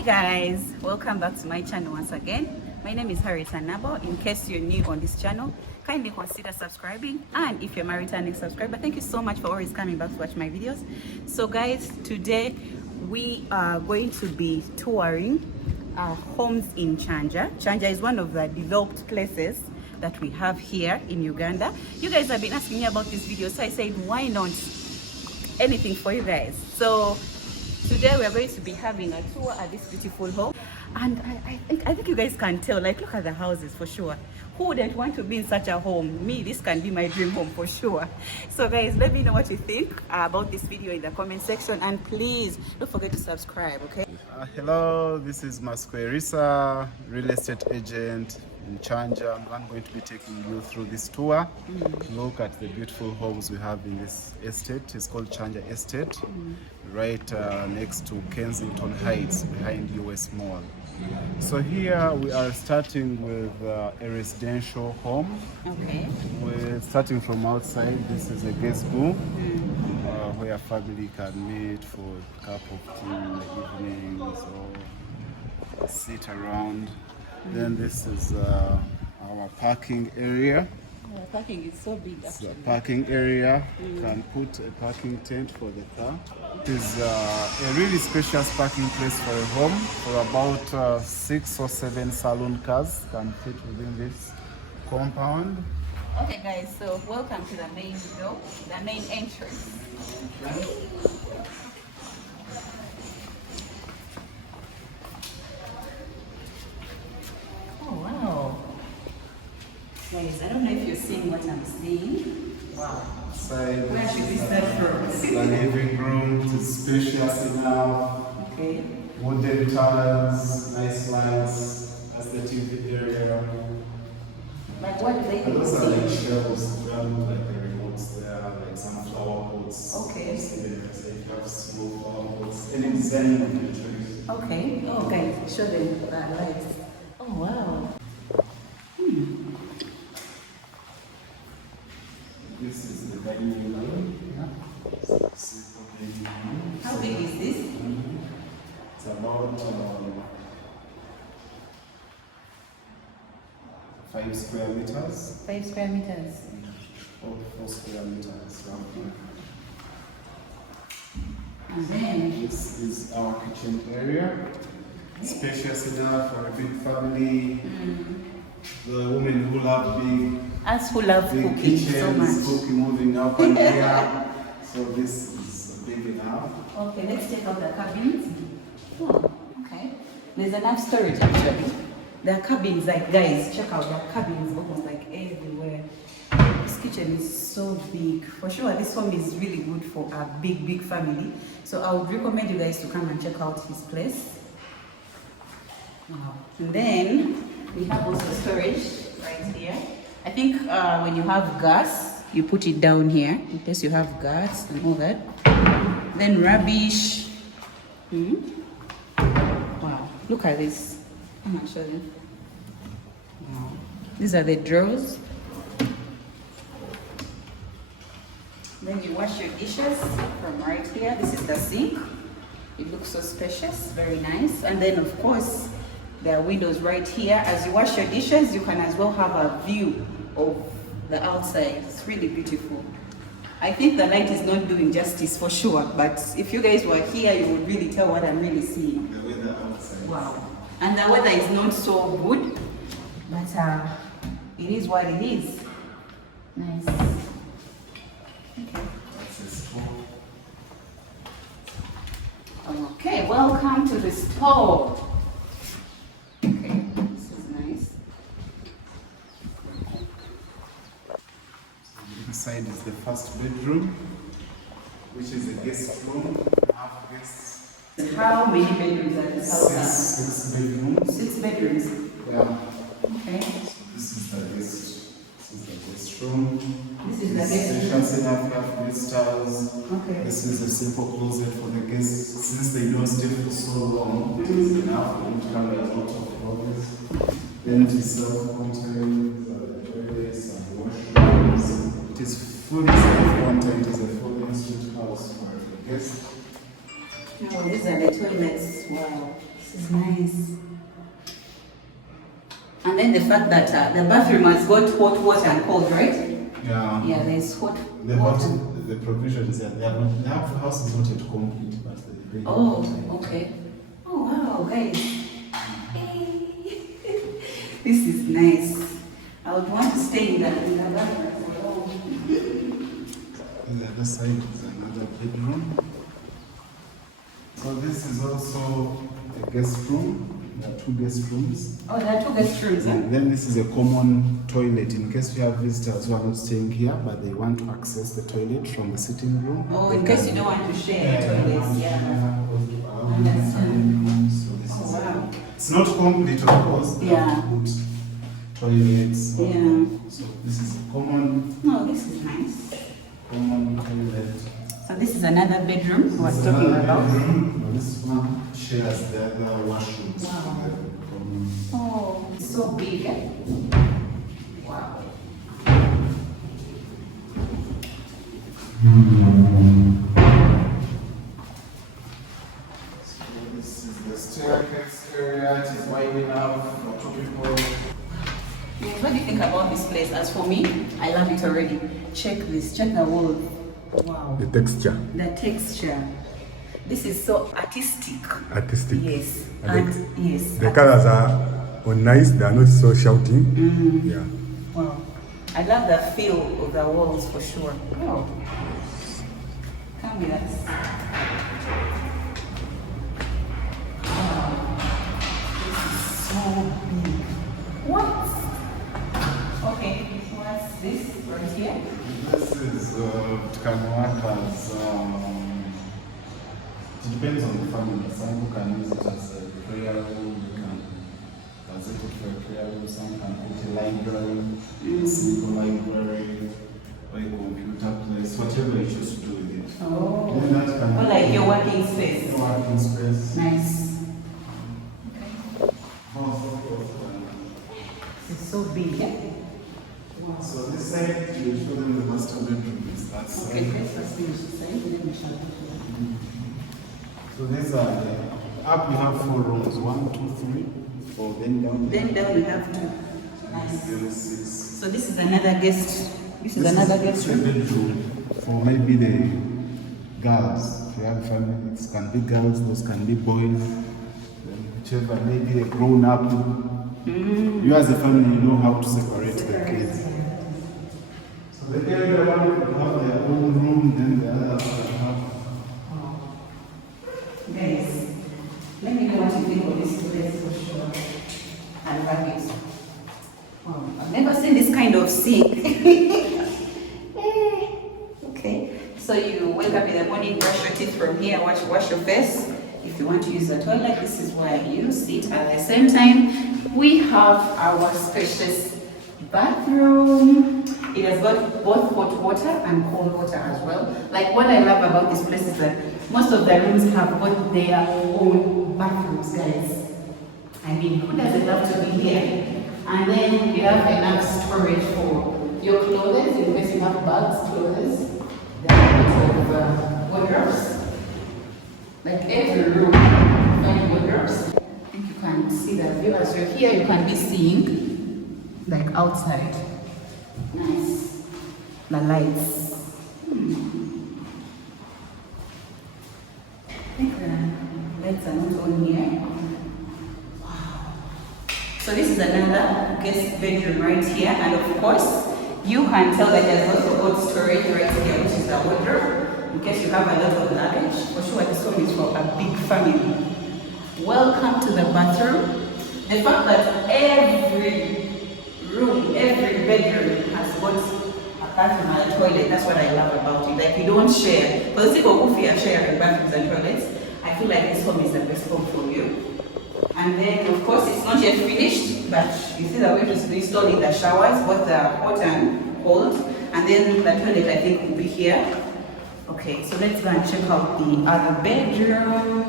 Hi guys, welcome back to my channel once again. My name is Harriet Anabo. In case you're new on this channel, kindly consider subscribing, and if you're my returning subscriber, thank you so much for always coming back to watch my videos. So guys, today we are going to be touring homes in Kyanja. Kyanja is one of the developed places that we have here in Uganda. You guys have been asking me about this video, so I said why not anything for you guys. So today we are going to be having a tour at this beautiful home, and I think you guys can tell, like, look at the houses for sure. Who wouldn't want to be in such a home? Me, this can be my dream home for sure. So guys, let me know what you think about this video in the comment section, and please don't forget to subscribe, okay? Hello, this is Masquerisa, real estate agent in Kyanja, and I'm going to be taking you through this tour. Look at the beautiful homes we have in this estate. It's called Kyanja Estate, right next to Kensington Heights, behind US Mall. So here we are starting with a residential home. Okay. We're starting from outside. This is a guest room where family can meet for a cup of tea in the evenings or sit around. Then this is our parking area. Yeah, parking is so big. It's a parking area. You can put a parking tent for the car. It is a really spacious parking place for a home. For about 6 or 7 saloon cars can fit within this compound. Okay guys, so welcome to the main door, the main entrance. Oh wow. Guys, I don't know if you're seeing what I'm seeing. Wow. Side, where should we start from? The living room. It is spacious enough. Okay. Wooden tiles, nice lights. That's the TV area. Like what they And those are like shelves, like the remotes there, like some flower pots. Okay. So you have small flower pots. Any design of your choice. Okay. Oh guys, show them lights. Oh wow. This is the dining room. Simple dining room. How big is this? It's about 5 square meters. 5 square meters. Or 4 square meters roughly. And then This is our kitchen area. Spacious enough for a big family. The women who love us who love big cooking so kitchens, much. cooking, moving up and here. So this is big enough. Okay, let's check out the cabins. Oh, okay. There's enough storage actually. There are cabins, like guys, check out, there are cabins almost like everywhere. This kitchen is so big. For sure, this home is really good for a big family. So I would recommend you guys to come and check out his place. Wow. And then we have also storage right here. I think when you have gas, you put it down here in case you have gas and all that. Then rubbish. Wow, look at this. I'm gonna show you. Wow. These are the drawers. Then you wash your dishes from right here. This is the sink. It looks so spacious, very nice. And then of course, there are windows right here. As you wash your dishes, you can as well have a view of the outside. It's really beautiful. I think the light is not doing justice for sure, but if you guys were here, you would really tell what I'm really seeing. The weather outside. Wow. And the weather is not so good, but it is what it is. Nice. Okay. That's a stove. Okay, welcome to the stove. Okay, this is nice. Inside is the first bedroom, which is a guest room. Half guests. How many bedrooms are this house? 6 bedrooms. 6 bedrooms. Yeah. Okay. So this is the guest room. This is the guest room. Spacious enough, you have guest towels. Okay. This is a simple closet for the guests. Since they don't stay for so long, it is enough for them to carry a lot of clothes. Then it is self-contained, the toilets and washrooms. It is fully self-contained. It is a full in-suite house for the guests. Oh, these are the toilets. Wow. This is nice. And then the fact that the bathroom has got hot water and cold, right? Yeah. Yeah, there's hot The water. the provisions there. The house is not yet complete, but they Oh, okay. Oh wow, guys. This is nice. I would want to stay in the bathroom for long. On the other side is another bedroom. So this is also a guest room. There are 2 guest rooms. Oh, there are 2 guest rooms. And then this is a common toilet in case we have visitors who are not staying here, but they want to access the toilet from the sitting room. Oh, in case you don't want to share toilets, yeah. So this is it's not complete, of course. Yeah. Good toilets. Yeah. So this is a common This is nice. toilet. So this is another bedroom I was This is talking another about. bedroom. This one shares the other washrooms. Wow. Common. Oh, it's so big. Eh? Wow. So this is the staircase area. It is wide enough for 2 people. Yes, what do you think about this place? As for me, I love it already. Check this. Check the wall. Wow. The texture, The texture. This is so artistic. artistic. Yes. And And yes. The colors are nice, they are not so shouting. Yeah. Wow. I love the feel of the walls for sure. Wow. Come with us. Wow. This is so big. What? Okay. What's this right here? This is it can work as it depends on the family. Some people can use it as a prayer room, you can use it for a prayer room, some can put a library, a simple library, or a computer place, whatever you choose to do with it. Oh. Then that can Oh, like your working space. your working space. Nice. Both It's so big, eh? So this side, you show them the master bedroom. Is that Okay, side. let's first finish this side, then we shall go to So these are up. We have 4 rooms. 1, 2, 3, 4. Then down. Then down we have 2. Nice. 6. So this is another guest. This is another guest a room. bedroom for maybe the girls. If you have family, it can be girls, those can be boys, whichever, maybe a grown up. You as a family, you know how to separate the kids. So the elder one will have their own room, then the others will have. Guys, let me know what you think of this place for sure. I love it. Wow, I've never seen this kind of sink. Okay, so you wake up in the morning, brush your teeth from here, wash your face. If you want to use the toilet, this is where you sit. At the same time, we have our spacious bathroom. It has got both hot water and cold water as well. Like what I love about this place is that most of the rooms have got their own bathrooms, guys. I mean, who doesn't love to be here? And then you have enough storage for your clothes, in case you have bags, clothes. There are lots of wardrobes. Like every room, find wardrobes. I think you can see the view as you're here. You can be seeing like outside. Nice. The lights. I think the lights are not on here. So this is another guest bedroom right here, and of course you can tell that there's also got storage right here, which is a wardrobe in case you have a lot of luggage. For sure, this home is for a big family. Welcome to the bathroom. The fact that every room, every bedroom has got a bathroom and a toilet, that's what I love about it. Like you don't share. For the sake of who are sharing bathrooms and toilets, I feel like this home is the best home for you. And then, of course, it's not yet finished, but you see that we're just installing the showers, both the hot and cold. And then the toilet, I think, will be here. Okay, so let's go and check out the other bedroom.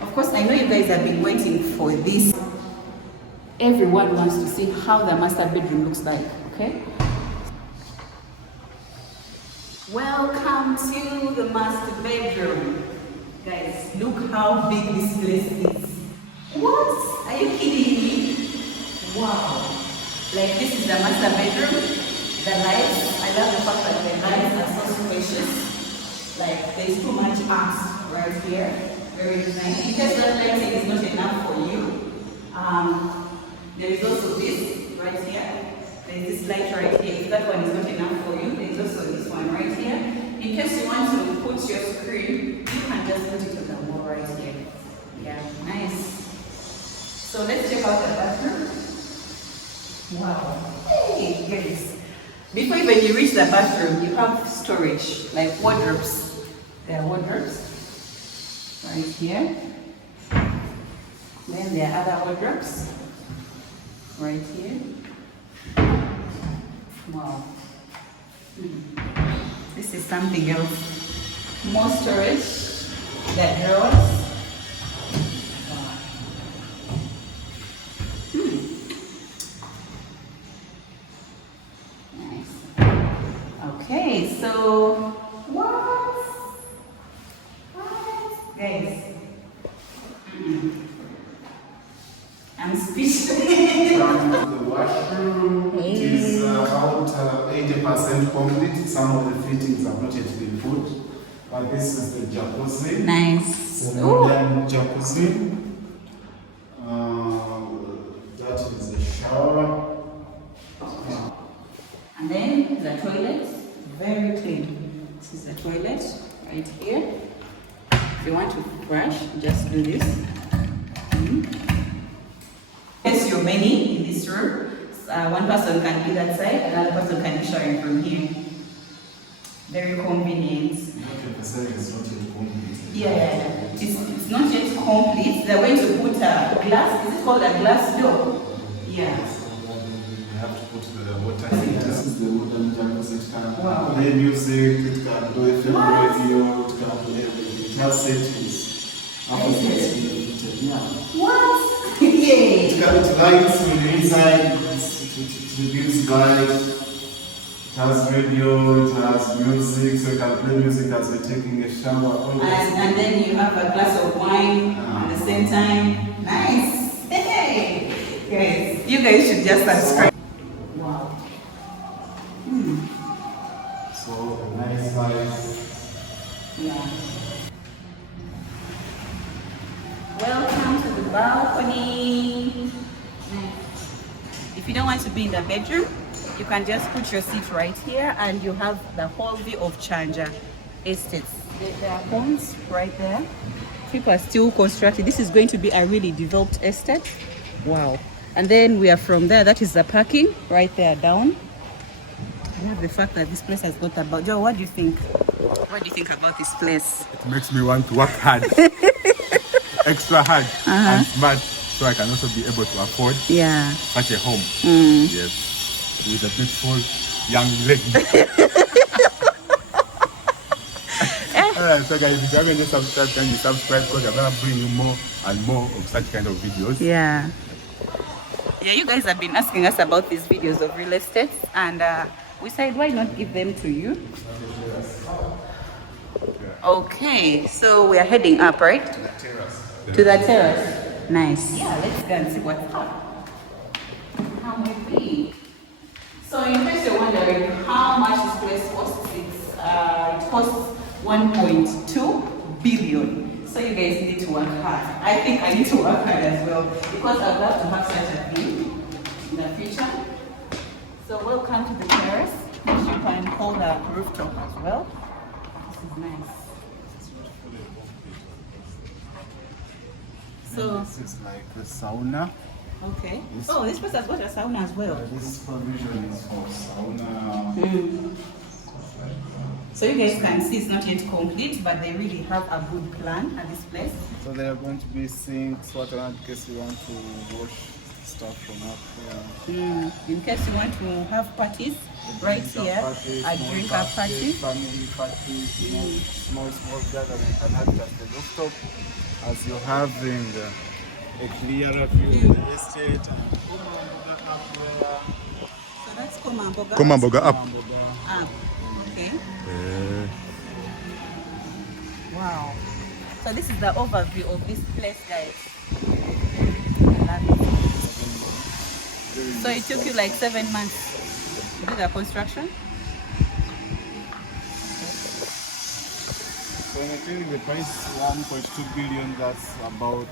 Of course, I know you guys have been waiting for this. Everyone wants to see how the master bedroom looks like, okay? Welcome to the master bedroom. Guys, look how big this place is. Wow. Like this is the master bedroom. The lights, I love the fact that the lights are so spacious. Like there's too much arms right here. Very nice. In case that lighting is not enough for you, there is also this right here. There's this light right here. If that one is not enough for you, there's also this one right here. In case you want to put your screen, you can just put it on the wall right here. Yeah, nice. So let's check out the bathroom. Wow. Hey, guys. Before even you reach the bathroom, you have storage, like wardrobes. There are wardrobes right here. Then there are other wardrobes right here. Wow. This is something else. More storage. The drawers. Okay, so what? Guys, I'm speechless. The washroom is about 80% complete. Some of the fittings have not yet been put, but this is the jacuzzi. Nice. The modern jacuzzi. That is the shower. And then the toilet, very clean. This is the toilet right here. If you want to brush, just do this. Yes, you're many in this room. One person can be that side, another person can be showering from here. Very convenient. Yeah, it's not yet complete. They're going to put a glass. Is it called a glass door? Yeah. You have to put the water heater. This is the wooden jacuzzi. It can play music, it can do a film radio, it can play everything. It has settings. What? It got lights on the inside, it reduces light, it has radio, it has music, so you can play music as you're taking a shower. And then you have a glass of wine at the same time. Nice! Hey! Guys, you guys should just subscribe. Wow. So, nice size. Yeah. Welcome to the balcony. If you don't want to be in the bedroom, you can just put your seat right here and you have the whole view of Kyanja estates. There are homes right there. People are still constructing. This is going to be a really developed estate. Wow. And then we are from there. That is the parking right there down. I love the fact that this place has got about. Joe, what do you think? What do you think about this place? It makes me want to work hard, extra hard and smart, so I can also be able to afford such a home. Yes, with a beautiful young lady. Alright, so guys, if you haven't yet subscribed, can you subscribe, because I'm gonna bring you more and more of such kind of videos. Yeah, you guys have been asking us about these videos of real estate, and we said, why not give them to you? Okay, so we are heading up, right? To the terrace. To the terrace. Nice. Yeah, let's go and see what's up. How may be? So in case you're wondering how much this place costs, it costs 1.2 billion. So you guys need to work hard. I think I need to work hard as well, because I'd love to have such a thing in the future. So welcome to the terrace, which you can call the rooftop as well. This is nice. So this is like the sauna. Okay. Oh, this place has got a sauna as well. This provision is for sauna. So you guys can see it's not yet complete, but they really have a good plan at this place. So there are going to be sinks, water, in case you want to wash stuff from up here. In case you want to have parties, right here, a drinker party. Family party, small gathering, you can have it at the rooftop, as you're having a clearer view of the estate. So that's Komamboga. Komamboga up. Up. Okay. Wow. So this is the overview of this place, guys. I love it. So it took you like 7 months to do the construction? So I think the price 1.2 billion, that's about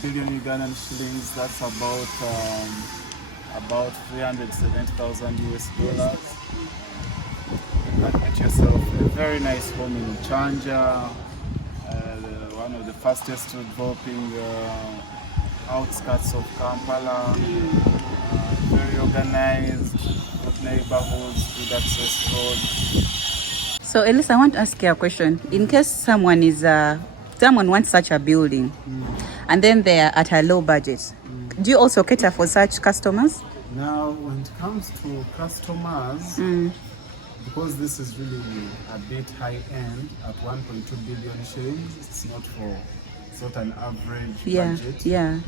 billion Ugandan shillings, that's about 370,000 US dollars. You can get yourself a very nice home in Kyanja, one of the fastest developing outskirts of Kampala, very organized, good neighborhoods, good access roads. So Elisa, I want to ask you a question. In case someone wants such a building and then they are at a low budget, do you also cater for such customers? Now, when it comes to customers, because this is really a bit high end at 1.2 billion shillings, it's not an average budget. Yeah.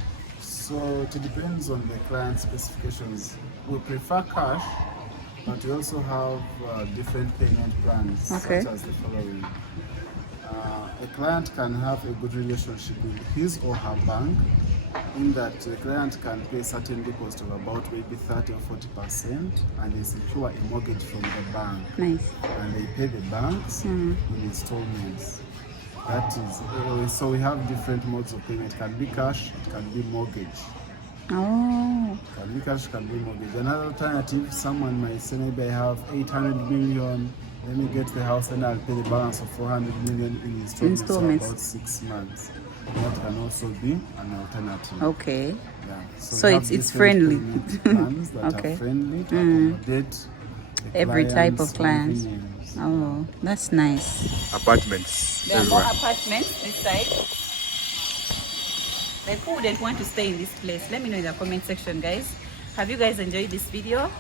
So it depends on the client specifications. We prefer cash, but we also have different payment plans, such as the following. A client can have a good relationship with his or her bank, in that the client can pay certain deposit of about maybe 30 or 40%, and they secure a mortgage from the bank. Nice. And they pay the banks in installments. That is, so we have different modes of payment. It can be cash, it can be mortgage. Oh. It can be cash, it can be mortgage. Another alternative, someone might say, maybe I have 800 million, let me get the house and I'll pay the balance of 400 million in installments for about 6 months. That can also be an alternative. Okay. Yeah. So it's friendly. Plans that are friendly to accommodate every type of client. convenience. Oh, that's nice. Apartments. There are more everywhere. apartments this side. Like, who wouldn't want to stay in this place? Let me know in the comment section, guys. Have you guys enjoyed this video?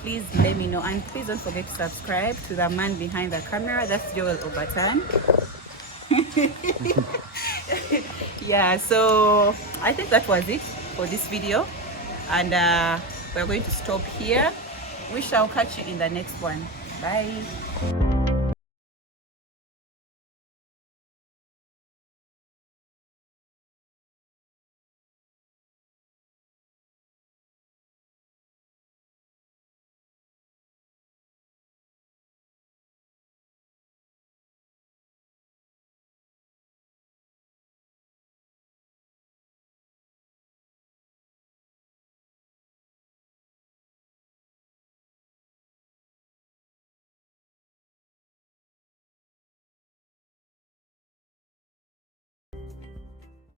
Please let me know, and please don't forget to subscribe to the man behind the camera. That's Joel Obatan. Yeah, so I think that was it for this video, and we're going to stop here. We shall catch you in the next one. Bye.